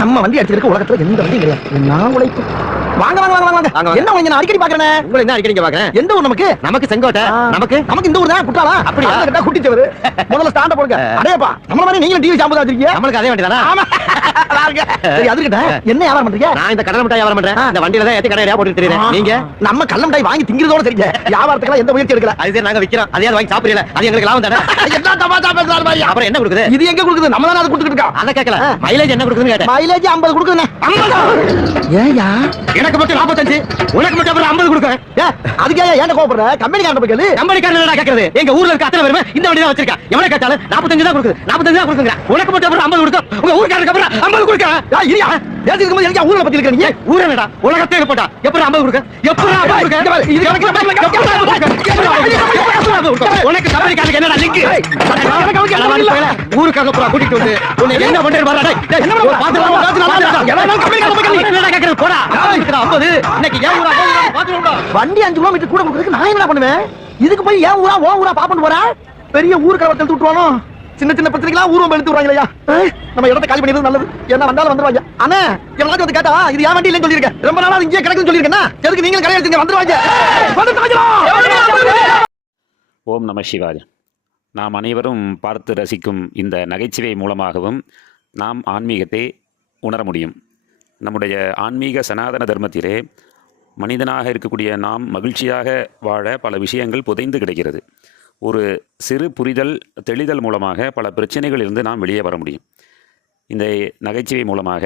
நம்ம வண்டி அடிச்சிருக்க உலகத்துல எந்த வண்டியும் கிடையாது. நான் உழைப்பு. வாங்க வாங்க வாங்க வாங்க. என்ன உங்க நான் அடிக்கடி பாக்குறேன். உங்களை என்ன அடிக்கடி பாக்குறேன். எந்த ஊர் நமக்கு? நமக்கு செங்கோட்டை. நமக்கு இந்த ஊர் தான். குட்டாளா? அப்படியே கிட்ட குட்டிச்சவரு. முதல்ல ஸ்டாண்ட போடுங்க. அடேப்பா நம்ம மாதிரி நீங்களும் டிவி சாம்பு வச்சிருக்கீங்க. நமக்கு அதே வண்டி தானா? ஆமா. சரி அதுக்கிட்ட என்ன வியாபாரம் பண்றீங்க? நான் இந்த கடலை மிட்டாய் வியாபாரம் பண்றேன். இந்த வண்டியில தான் ஏத்தி கடையில போட்டுட்டு இருக்கேன். நீங்க நம்ம கடலை மிட்டாய் வாங்கி திங்கிறதோட சரிங்க. வியாபாரத்துக்கு எந்த முயற்சி எடுக்கல. அது நாங்க விக்கிறோம். அதையாவது வாங்கி சாப்பிடுறீங்க. அது எங்களுக்கு லாபம் தானே. என்ன தமாஷா பேசுறாரு பாய். அப்புறம் என்ன கொடுக்குது? இது எங்க கொடுக்குது? நம்ம தான அதை கொடுத்துட்டு இருக்கோம். அத கேட்கல. மைலேஜ் என்ன கொடுக்குதுன்னு கேட்டேன். மைலேஜ் 50 கொடுக்குதுண்ணே. 50. ஏயா எனக்கு மட்டும் 45 உனக்கு மட்டும் அப்புறம் 50 கொடுக்க. அதுக்கே ஏன் கோபப்படுற? கம்பெனிக்காரன் போய் கேளு. கம்பெனிக்காரன் என்னடா கேக்குறது? எங்க ஊர்ல இருக்க அத்தனை பேருமே இந்த வண்டி தான் வச்சிருக்கா. எவனை கேட்டாலும் 45 தான் கொடுக்குது. 45 தான் கொடுக்குங்க. உனக்கு மட்டும் அப்புறம் 50 கொடுக்க. உங்க ஊர்க்காரருக்கு அப்புறம் 50 கொடுக்க. இரியா ஏத்துக்கு போது எனக்கு ஊர்ல பத்தி இருக்கீங்க. ஊர் என்னடா? உலகத்தை போடா. எப்பறம் 50 கொடுக்க? எப்பறம் 50 கொடுக்க? இது எனக்கு உனக்கு கம்பெனிக்காரருக்கு என்னடா லிங்க்? ஊருக்காரங்க பூரா கூட்டிட்டு வந்து உன்னை என்ன பண்றே பாறா. டேய் என்ன வண்டி 5 கிலோமீட்டர் கூட கொடுக்கறதுக்கு நான் என்ன பண்ணுவேன்? இதுக்கு போய் ஏன் ஊரா ஓ ஊரா பாப்பன்னு போறா? பெரிய ஊர் கலவரத்தில் தூட்டுவானோ? சின்ன சின்ன பிரச்சனைகளா ஊர்வம் எடுத்து விடுறாங்களையா? நம்ம இடத்தை காலி பண்ணிடுறது நல்லது. என்ன வந்தாலும் வந்துருவாங்க. அண்ணா எவனாச்சும் வந்து கேட்டா இது ஏன் வண்டி இல்லைன்னு சொல்லியிருக்கேன். ரொம்ப நாளா இங்கே கிடக்குன்னு சொல்லியிருக்கேன்னா எதுக்கு நீங்களும் கடை எடுத்துங்க வந்துருவாங்க. ஓம் நம சிவாய. நாம் அனைவரும் பார்த்து ரசிக்கும் இந்த நகைச்சுவை மூலமாகவும் நாம் ஆன்மீகத்தை உணர முடியும். நம்முடைய ஆன்மீக சனாதன தர்மத்திலே மனிதனாக இருக்கக்கூடிய நாம் மகிழ்ச்சியாக வாழ பல விஷயங்கள் புதைந்து கிடைக்கிறது. ஒரு சிறு புரிதல் தெளிதல் மூலமாக பல பிரச்சனைகளிலிருந்து நாம் வெளியே வர முடியும். இந்த நகைச்சுவை மூலமாக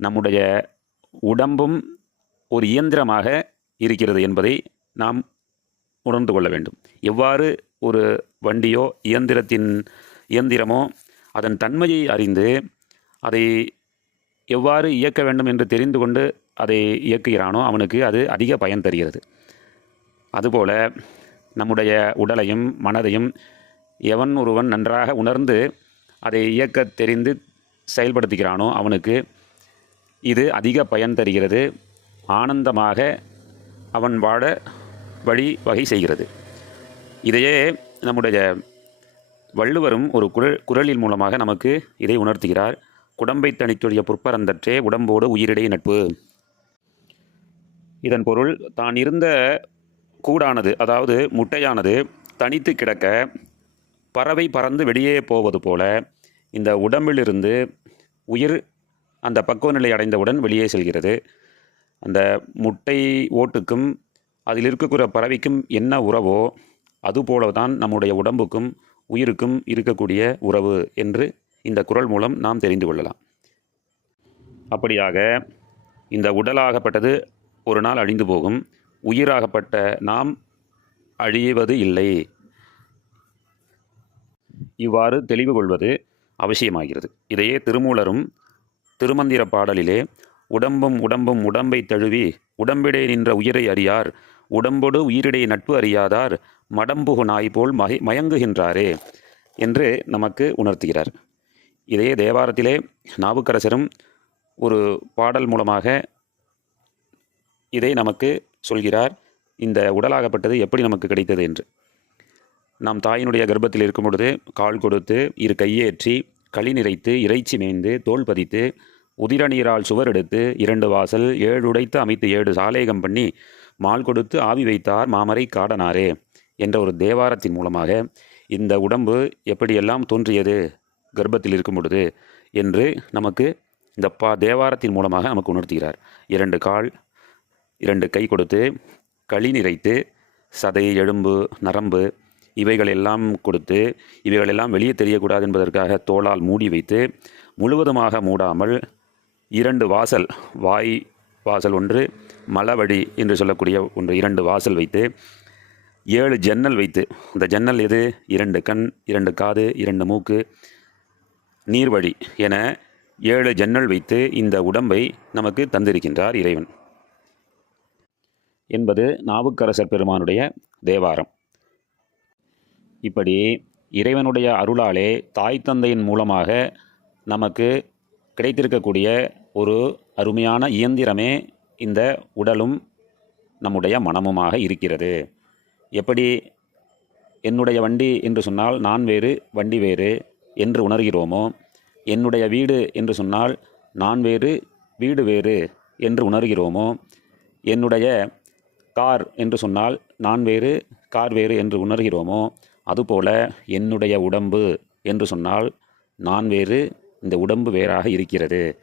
நம்முடைய உடம்பும் ஒரு இயந்திரமாக இருக்கிறது என்பதை நாம் உணர்ந்து கொள்ள வேண்டும். எவ்வாறு ஒரு வண்டியோ இயந்திரமோ அதன் தன்மையை அறிந்து அதை எவ்வாறு இயக்க வேண்டும் என்று தெரிந்து கொண்டு அதை இயக்குகிறானோ அவனுக்கு அது அதிக பயன் தருகிறது. அதுபோல நம்முடைய உடலையும் மனதையும் எவன் ஒருவன் நன்றாக உணர்ந்து அதை இயக்க தெரிந்து செயல்படுத்துகிறானோ அவனுக்கு இது அதிக பயன் தருகிறது. ஆனந்தமாக அவன் வாழ வகை செய்கிறது. இதையே நம்முடைய வள்ளுவரும் ஒரு குறளின் மூலமாக நமக்கு இதை உணர்த்துகிறார். குடம்பை தனித்தொழிய புற்பரந்தற்றே உடம்போடு உயிரிடை நட்பு. இதன் பொருள் தான் இருந்த கூடானது அதாவது முட்டையானது தனித்து கிடக்க பறவை பறந்து வெளியே போவது போல இந்த உடம்பிலிருந்து உயிர் அந்த பக்குவ நிலை அடைந்தவுடன் வெளியே செல்கிறது. அந்த முட்டை ஓட்டுக்கும் அதில் இருக்கக்கூடிய பறவைக்கும் என்ன உறவோ அதுபோலதான் நம்முடைய உடம்புக்கும் உயிருக்கும் இருக்கக்கூடிய உறவு என்று இந்த குறள் மூலம் நாம் தெரிந்து கொள்ளலாம். அப்படியாக இந்த உடலாகப்பட்டது ஒரு நாள் அழிந்து போகும். உயிராகப்பட்ட நாம் அழிவது இல்லை. இவ்வாறு தெளிவு கொள்வது அவசியமாகிறது. இதையே திருமூலரும் திருமந்திர பாடலிலே உடம்பும் உடம்பும் உடம்பை தழுவி உடம்பிடை நின்ற உயிரை அறியார் உடம்பொடு உயிரிடை நட்பு அறியாதார் மடம்புகு நாய் போல் மயங்குகின்றாரே என்று நமக்கு உணர்த்துகிறார். இதையே தேவாரத்திலே நாவுக்கரசரும் ஒரு பாடல் மூலமாக இதை நமக்கு சொல்கிறார். இந்த உடலாகப்பட்டது எப்படி நமக்கு கிடைத்தது என்று. நாம் தாயினுடைய கர்ப்பத்தில் இருக்கும் பொழுது கால் கொடுத்து இரு கையேற்றி களி நிறைத்து இறைச்சி மேய்ந்து தோல் பதித்து உதிர நீரால் சுவர் எடுத்து 2 வாசல் 7 உடைத்து அமைத்து 7 சாலேகம் பண்ணி மால் கொடுத்து ஆவி வைத்தார் மாமரை காடனாரே என்ற ஒரு தேவாரத்தின் மூலமாக இந்த உடம்பு எப்படியெல்லாம் தோன்றியது கர்ப்பத்தில் இருக்கும் பொழுது என்று நமக்கு இந்த தேவாரத்தின் மூலமாக நமக்கு உணர்த்துகிறார். 2 கால் 2 கை கொடுத்து களி நிறைத்து சதை எலும்பு நரம்பு இவைகளெல்லாம் கொடுத்து இவைகளெல்லாம் வெளியே தெரியக்கூடாது என்பதற்காக தோளால் மூடி வைத்து முழுவதுமாக மூடாமல் 2 வாசல் வாய் வாசல் ஒன்று மலவழி என்று சொல்லக்கூடிய ஒன்று 2 வாசல் வைத்து 7 ஜன்னல் வைத்து இந்த ஜன்னல் எது 2 கண் 2 காது 2 மூக்கு நீர்வழி என 7 ஜன்னல் வைத்து இந்த உடம்பை நமக்கு தந்திருக்கின்றார் இறைவன் என்பது நாவுக்கரசர் பெருமானுடைய தேவாரம். இப்படி இறைவனுடைய அருளாலே தாய் தந்தையின் மூலமாக நமக்கு கிடைத்திருக்கக்கூடிய ஒரு அருமையான இயந்திரமே இந்த உடலும் நம்முடைய மனமுமாக இருக்கிறது. எப்படி என்னுடைய வண்டி என்று சொன்னால் நான் வேறு வண்டி வேறு என்று உணர்கிறோமோ, என்னுடைய வீடு என்று சொன்னால் நான் வேறு வீடு வேறு என்று உணர்கிறோமோ, என்னுடைய கார் என்று சொன்னால் நான் வேறு கார் வேறு என்று உணர்கிறோமோ, அதுபோல என்னுடைய உடம்பு என்று சொன்னால் நான் வேறு இந்த உடம்பு வேறாக இருக்கிறது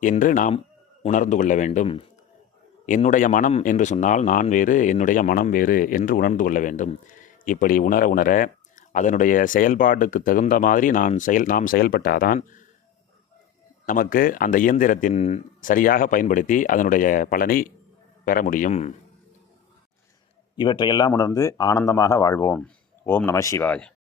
என்று நாம் உணர்ந்து கொள்ள வேண்டும். என்னுடைய மனம் என்று சொன்னால் நான் வேறு என்னுடைய மனம் வேறு என்று உணர்ந்து கொள்ள வேண்டும். இப்படி உணர உணர அதனுடைய செயல்பாட்டுக்கு தகுந்த மாதிரி நாம் செயல்பட்டாதான் நமக்கு அந்த இயந்திரத்தின் சரியாக பயன்படுத்தி அதனுடைய பலனை பெற முடியும். இவற்றையெல்லாம் உணர்ந்து ஆனந்தமாக வாழ்வோம். ஓம் நம சிவாய்.